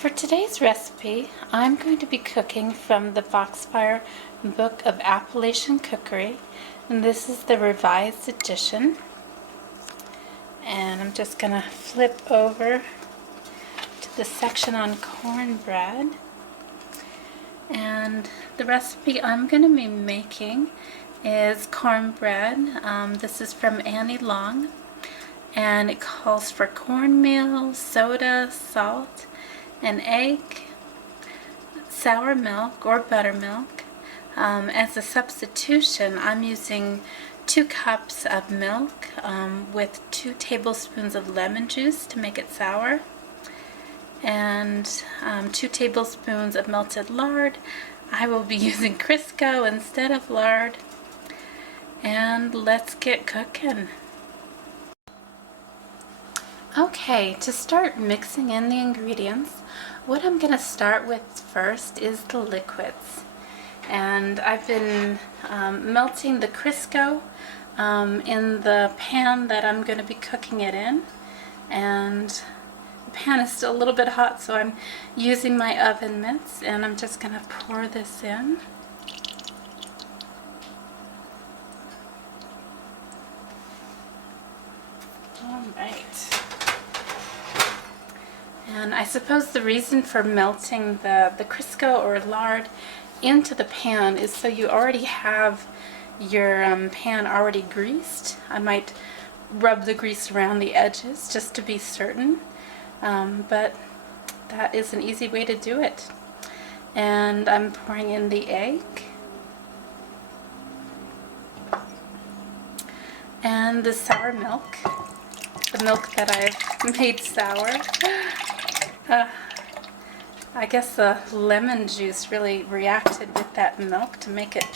For today's recipe, I'm going to be cooking from the Foxfire book of Appalachian Cookery, and this is the revised edition. And I'm just going to flip over to the section on cornbread. And the recipe I'm going to be making is cornbread. This is from Annie Long, and it calls for cornmeal, soda, salt, an egg, sour milk or buttermilk. As a substitution, I'm using 2 cups of milk with 2 tablespoons of lemon juice to make it sour, and 2 tablespoons of melted lard. I will be using Crisco instead of lard. And let's get cooking. Okay, to start mixing in the ingredients, what I'm going to start with first is the liquids. And I've been melting the Crisco in the pan that I'm going to be cooking it in. And the pan is still a little bit hot, so I'm using my oven mitts, and I'm just going to pour this in. All right. And I suppose the reason for melting the Crisco or lard into the pan is so you already have your pan already greased. I might rub the grease around the edges just to be certain, but that is an easy way to do it. And I'm pouring in the egg and the sour milk, the milk that I've made sour. I guess the lemon juice really reacted with that milk to make it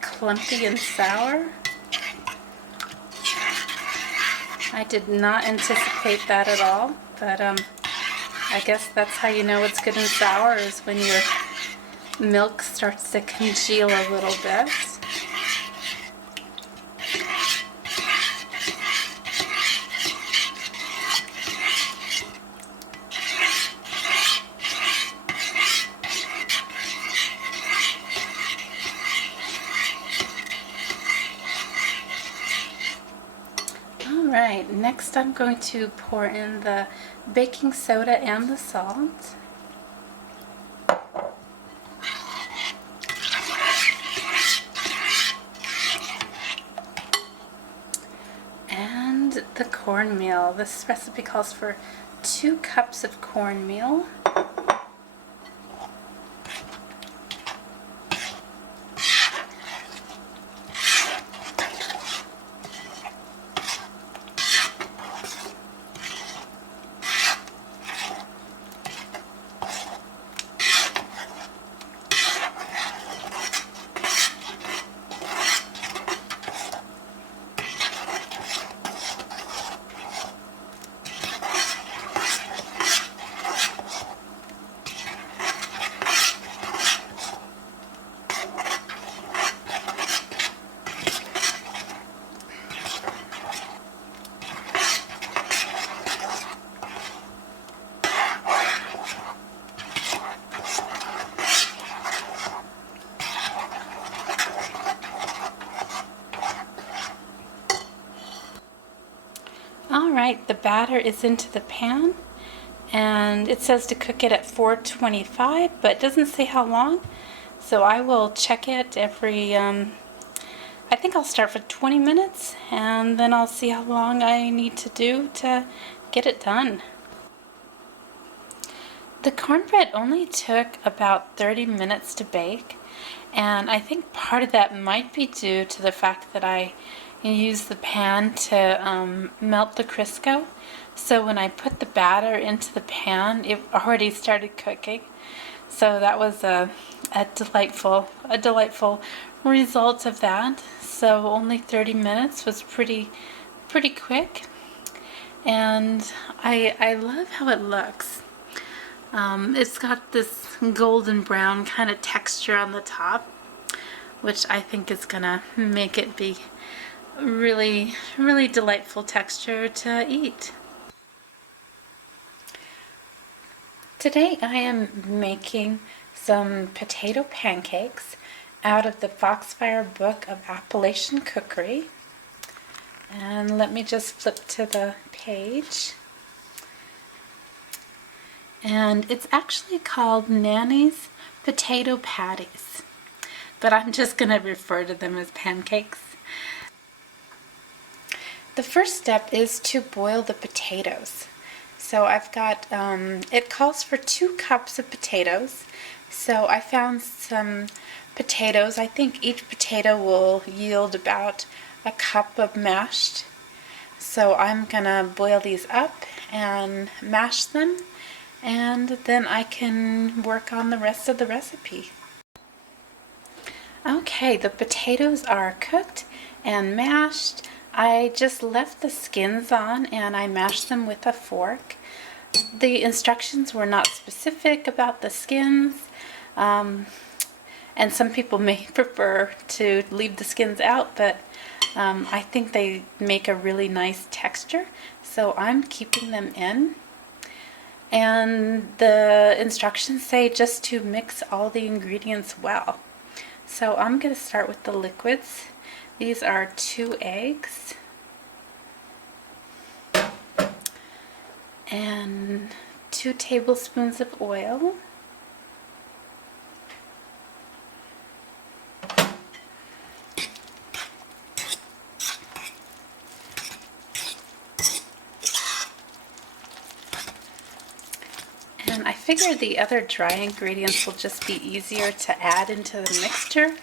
clumpy and sour. I did not anticipate that at all, but I guess that's how you know it's good and sour, is when your milk starts to congeal a little bit. Alright, next I'm going to pour in the baking soda and the salt. And the cornmeal. This recipe calls for 2 cups of cornmeal. Alright, the batter is into the pan, and it says to cook it at 425, but it doesn't say how long, so I will check it every, I think I'll start for 20 minutes, and then I'll see how long I need to do to get it done. The cornbread only took about 30 minutes to bake, and I think part of that might be due to the fact that I use the pan to melt the Crisco. So when I put the batter into the pan, it already started cooking. So that was a delightful result of that. So only 30 minutes was pretty quick, and I love how it looks. It's got this golden brown kind of texture on the top, which I think is gonna make it be really delightful texture to eat. Today I am making some potato pancakes out of the Foxfire book of Appalachian Cookery. And let me just flip to the page. And it's actually called Nanny's Potato Patties, but I'm just going to refer to them as pancakes. The first step is to boil the potatoes. So I've got, it calls for 2 cups of potatoes. So I found some potatoes. I think each potato will yield about a cup of mashed. So I'm gonna boil these up and mash them, and then I can work on the rest of the recipe. Okay, the potatoes are cooked and mashed. I just left the skins on and I mashed them with a fork. The instructions were not specific about the skins, and some people may prefer to leave the skins out, but I think they make a really nice texture, so I'm keeping them in. And the instructions say just to mix all the ingredients well. So I'm going to start with the liquids. These are 2 eggs and 2 tablespoons of oil, and I figured the other dry ingredients will just be easier to add into the mixture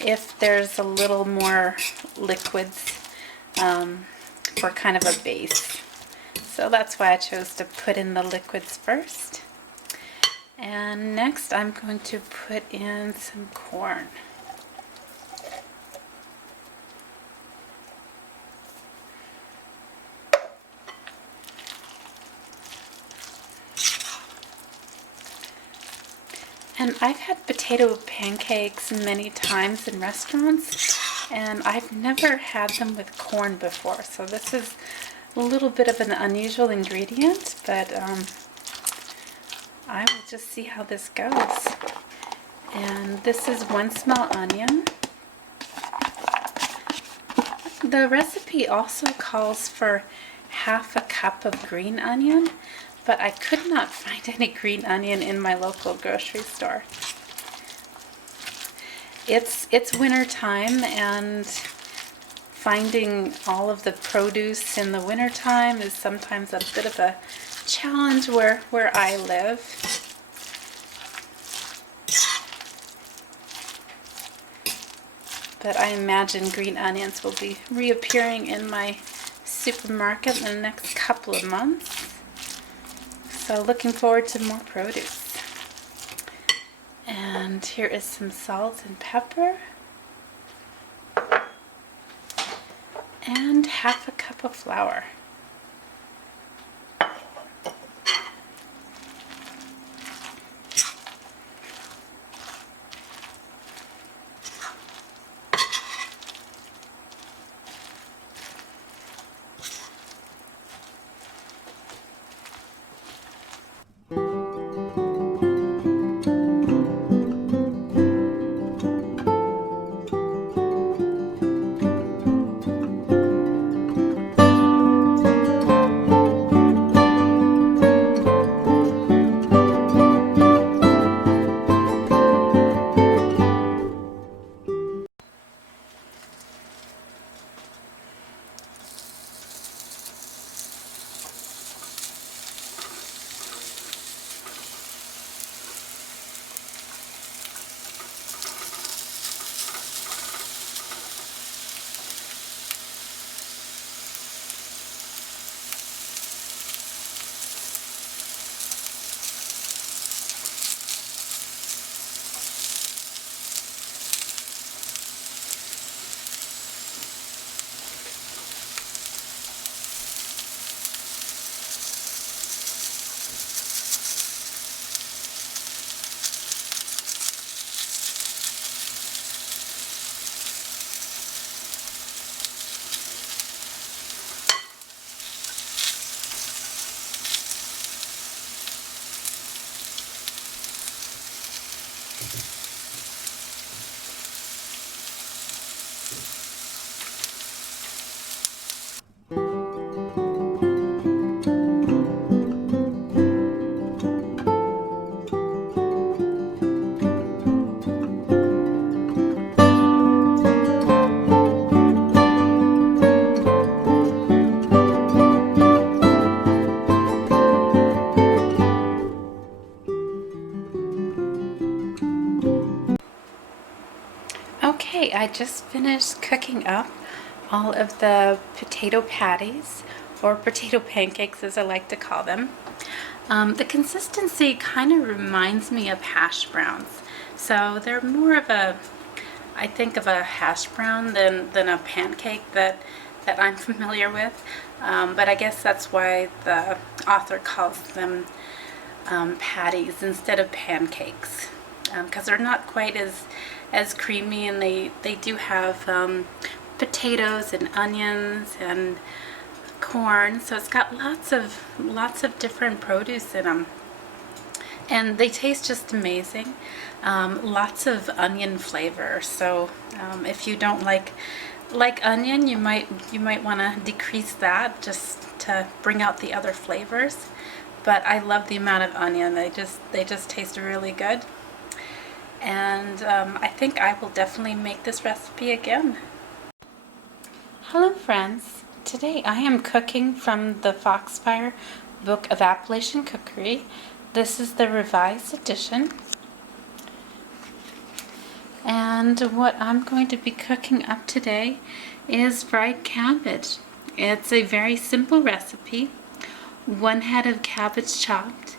if there's a little more liquids for kind of a base. So that's why I chose to put in the liquids first. And next I'm going to put in some corn. And I've had potato pancakes many times in restaurants, and I've never had them with corn before. So this is a little bit of an unusual ingredient, but I will just see how this goes. And this is 1 small onion. The recipe also calls for half a cup of green onion, but I could not find any green onion in my local grocery store. It's winter time, and finding all of the produce in the winter time is sometimes a bit of a challenge where I live. But I imagine green onions will be reappearing in my supermarket in the next couple of months. So looking forward to more produce. And here is some salt and pepper. And half a cup of flour. Okay, I just finished cooking up all of the potato patties, or potato pancakes as I like to call them. The consistency kind of reminds me of hash browns. So they're more of a, I think of a hash brown than a pancake that I'm familiar with. But I guess that's why the author calls them patties instead of pancakes, because they're not quite as creamy, and they do have potatoes and onions and corn, so it's got lots of different produce in them, and they taste just amazing. Lots of onion flavor, so if you don't like onion, you might want to decrease that just to bring out the other flavors. But I love the amount of onion. They just taste really good. And I think I will definitely make this recipe again. Hello friends. Today I am cooking from the Foxfire book of Appalachian Cookery. This is the revised edition. And what I'm going to be cooking up today is fried cabbage. It's a very simple recipe. 1 head of cabbage chopped,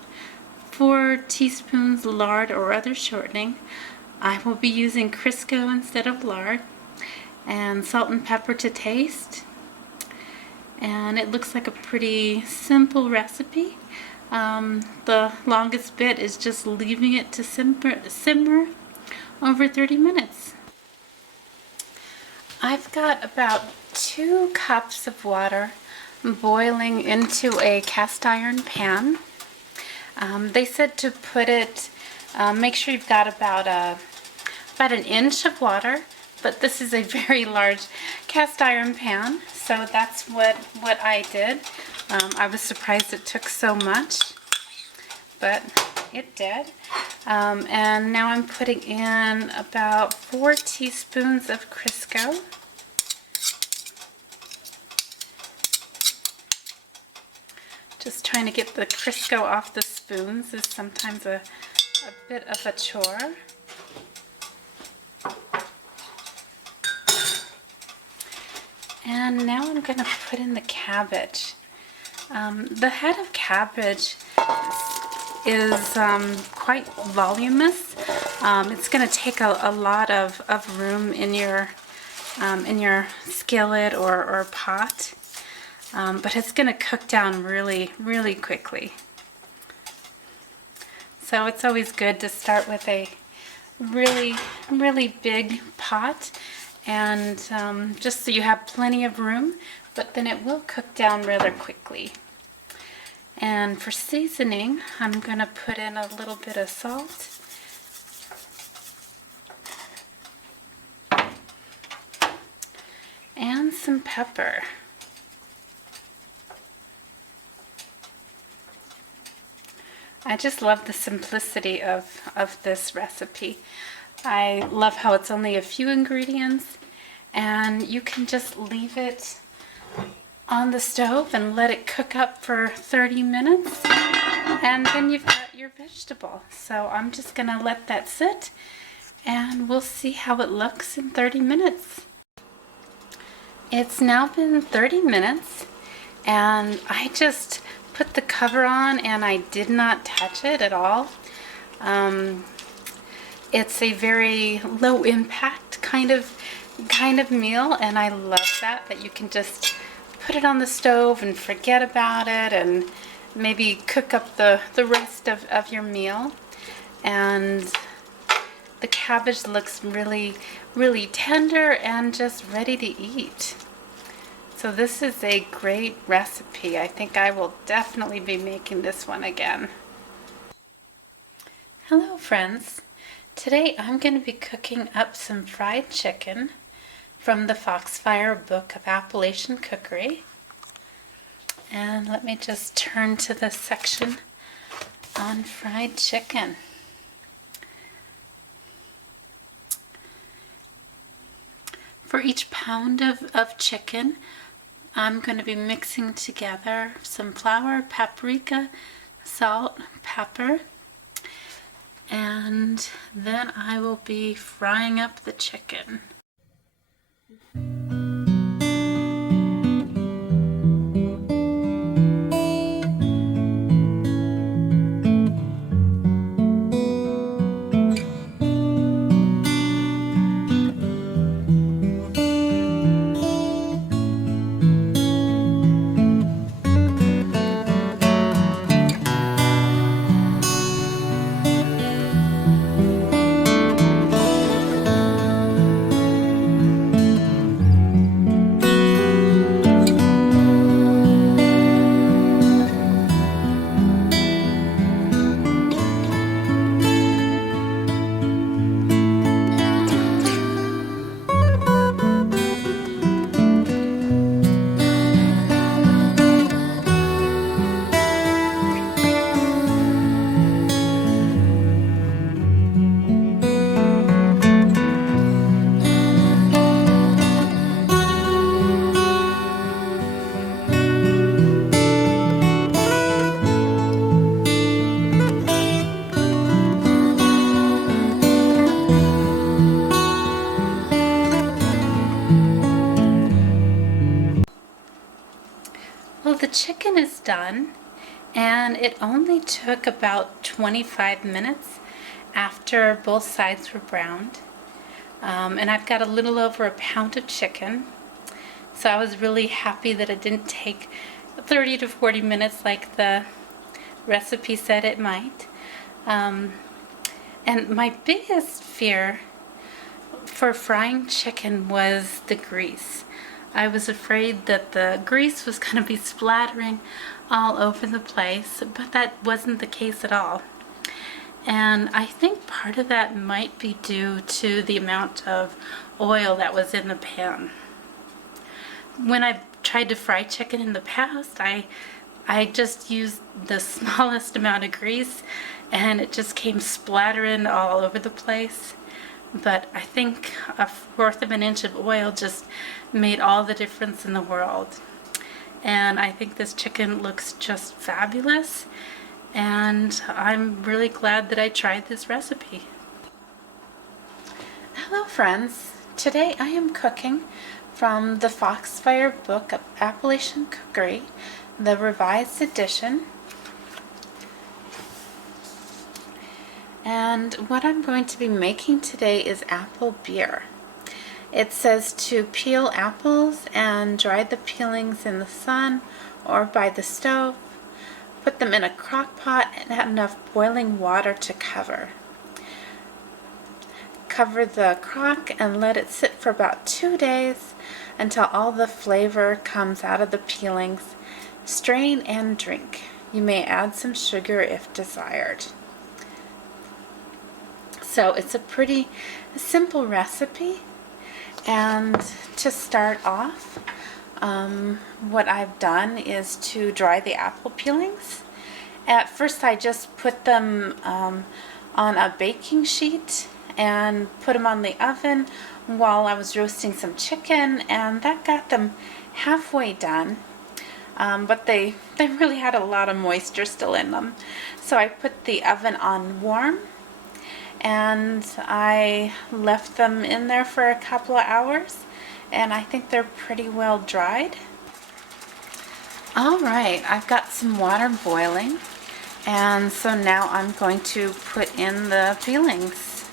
4 teaspoons lard or other shortening. I will be using Crisco instead of lard, and salt and pepper to taste. And it looks like a pretty simple recipe. The longest bit is just leaving it to simmer over 30 minutes. I've got about 2 cups of water boiling into a cast iron pan. They said to put it, make sure you've got about an inch of water, but this is a very large cast iron pan, so that's what I did. I was surprised it took so much, but it did. And now I'm putting in about 4 teaspoons of Crisco. Just trying to get the Crisco off the spoons is sometimes a bit of a chore. And now I'm going to put in the cabbage. The head of cabbage is quite voluminous. It's going to take a lot of room in your skillet or pot. But it's going to cook down really quickly. So it's always good to start with a really big pot, and just so you have plenty of room, but then it will cook down rather quickly. And for seasoning, I'm going to put in a little bit of salt, and some pepper. I just love the simplicity of this recipe. I love how it's only a few ingredients, and you can just leave it on the stove and let it cook up for 30 minutes, and then you've got your vegetable. So I'm just going to let that sit, and we'll see how it looks in 30 minutes. It's now been 30 minutes, and I just put the cover on and I did not touch it at all. It's a very low impact kind of meal, and I love that you can just put it on the stove and forget about it and maybe cook up the rest of your meal. And the cabbage looks really tender and just ready to eat. So this is a great recipe. I think I will definitely be making this one again. Hello friends. Today I'm going to be cooking up some fried chicken from the Foxfire book of Appalachian Cookery. And let me just turn to the section on fried chicken. For each pound of chicken, I'm going to be mixing together some flour, paprika, salt, pepper, and then I will be frying up the chicken. Well, the chicken is done, and it only took about 25 minutes after both sides were browned. And I've got a little over a pound of chicken, so I was really happy that it didn't take 30 to 40 minutes like the recipe said it might. And my biggest fear for frying chicken was the grease. I was afraid that the grease was going to be splattering all over the place, but that wasn't the case at all. And I think part of that might be due to the amount of oil that was in the pan. When I tried to fry chicken in the past, I just used the smallest amount of grease and it just came splattering all over the place. But I think 1/4 of an inch of oil just made all the difference in the world. And I think this chicken looks just fabulous, and I'm really glad that I tried this recipe. Hello friends, today I am cooking from the Foxfire book of Appalachian Cookery, the revised edition. And what I'm going to be making today is apple beer. It says to peel apples and dry the peelings in the sun or by the stove. Put them in a crock pot and add enough boiling water to cover. Cover the crock and let it sit for about 2 days until all the flavor comes out of the peelings. Strain and drink. You may add some sugar if desired. So it's a pretty simple recipe, and to start off, what I've done is to dry the apple peelings. At first I just put them on a baking sheet and put them on the oven while I was roasting some chicken, and that got them halfway done. But they really had a lot of moisture still in them. So I put the oven on warm, and I left them in there for a couple of hours, and I think they're pretty well dried. Alright, I've got some water boiling, and so now I'm going to put in the peelings.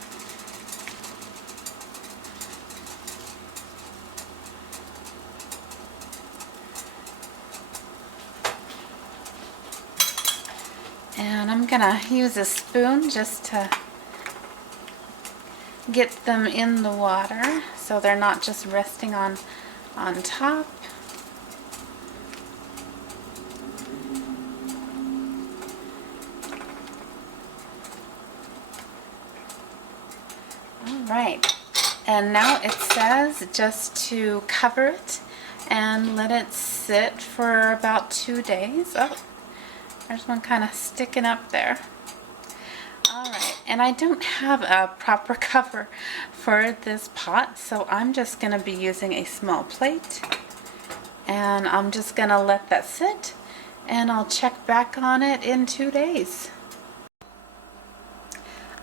And I'm gonna use a spoon just to get them in the water so they're not just resting on top. right, and now it says just to cover it and let it sit for about 2 days. Oh, there's one kind of sticking up there. Alright, and I don't have a proper cover for this pot, so I'm just going to be using a small plate. And I'm just going to let that sit, and I'll check back on it in 2 days.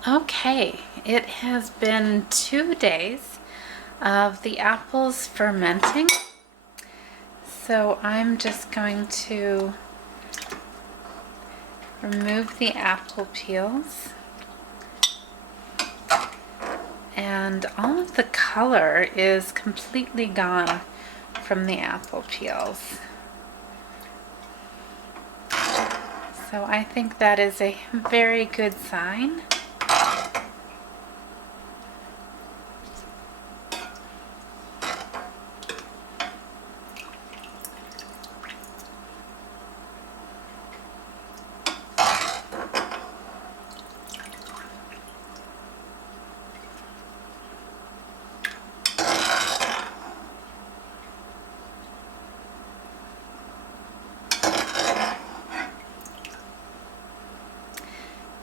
Okay, it has been 2 days of the apples fermenting. So I'm just going to remove the apple peels. And all of the color is completely gone from the apple peels. So I think that is a very good sign.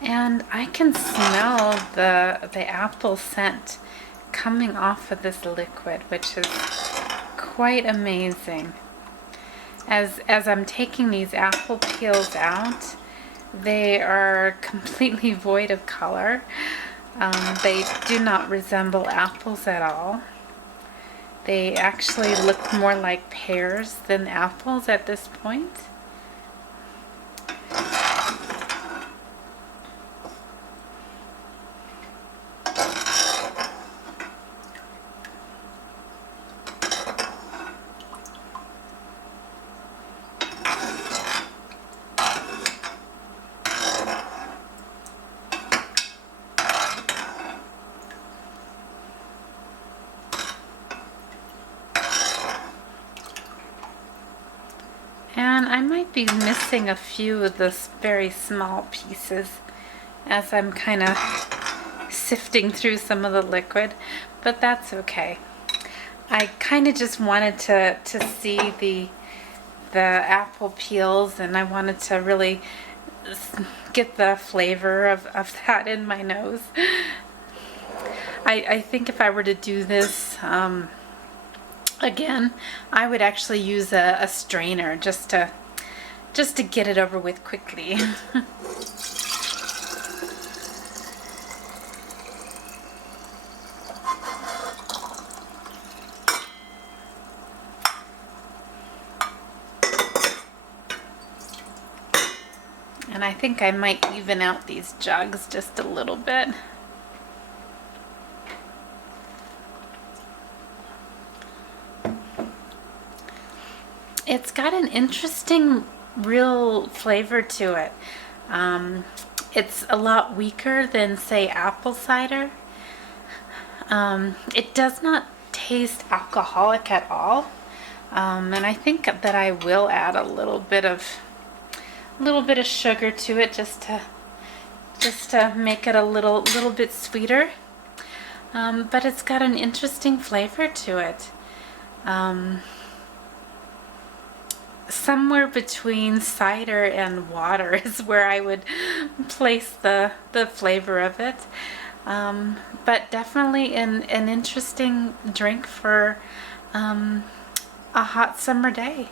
And I can smell the apple scent coming off of this liquid, which is quite amazing. As I'm taking these apple peels out, they are completely void of color. They do not resemble apples at all. They actually look more like pears than apples at this point. And I might be missing a few of those very small pieces as I'm kind of sifting through some of the liquid, but that's okay. I kind of just wanted to see the apple peels, and I wanted to really get the flavor of that in my nose. I think if I were to do this again, I would actually use a strainer just to get it over with quickly. And I think I might even out these jugs just a little bit. It's got an interesting real flavor to it. It's a lot weaker than, say, apple cider. It does not taste alcoholic at all. And I think that I will add a little bit of sugar to it just to make it a little bit sweeter. But it's got an interesting flavor to it. Somewhere between cider and water is where I would place the flavor of it. But definitely an interesting drink for a hot summer day.